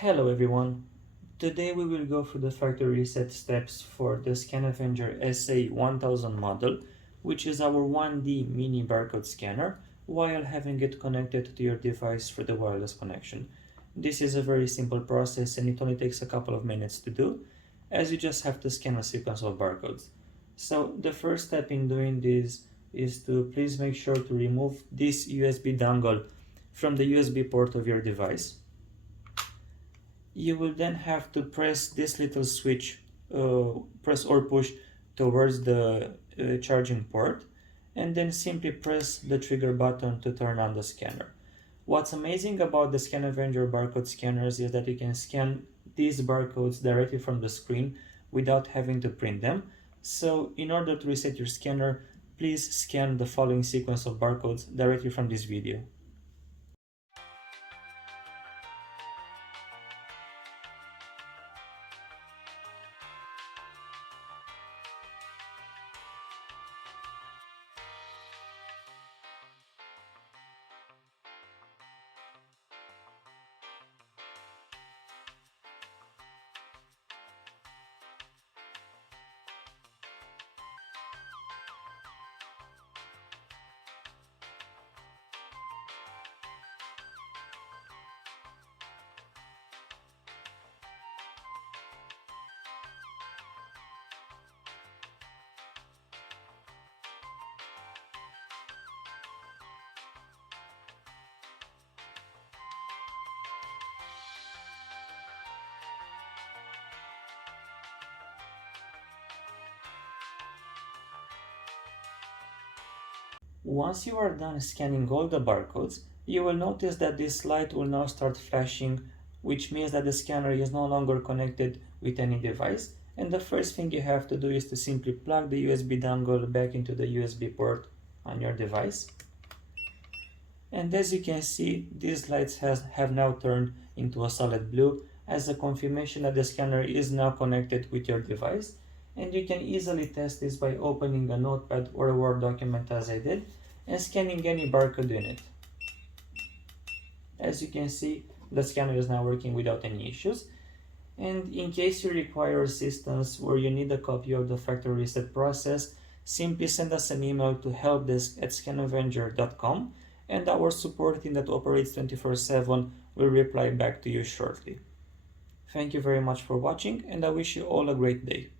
Hello everyone, today we will go through the factory reset steps for the ScanAvenger SA1000 model, which is our 1D mini barcode scanner, while having it connected to your device through the wireless connection. This is a very simple process and it only takes a couple of minutes to do, as you just have to scan a sequence of barcodes. So the first step in doing this is to please make sure to remove this USB dongle from the USB port of your device. You will then have to press this little switch, press or push towards the charging port, and then simply press the trigger button to turn on the scanner. What's amazing about the ScanAvenger barcode scanners is that you can scan these barcodes directly from the screen without having to print them. So in order to reset your scanner, please scan the following sequence of barcodes directly from this video. Once you are done scanning all the barcodes, you will notice that this light will now start flashing, which means that the scanner is no longer connected with any device. And the first thing you have to do is to simply plug the USB dongle back into the USB port on your device. And as you can see, these lights have now turned into a solid blue as a confirmation that the scanner is now connected with your device. And you can easily test this by opening a notepad or a Word document as I did and scanning any barcode in it. As you can see, the scanner is now working without any issues. And in case you require assistance or you need a copy of the factory reset process, simply send us an email to helpdesk@scanavenger.com and our support team that operates 24/7 will reply back to you shortly. Thank you very much for watching and I wish you all a great day.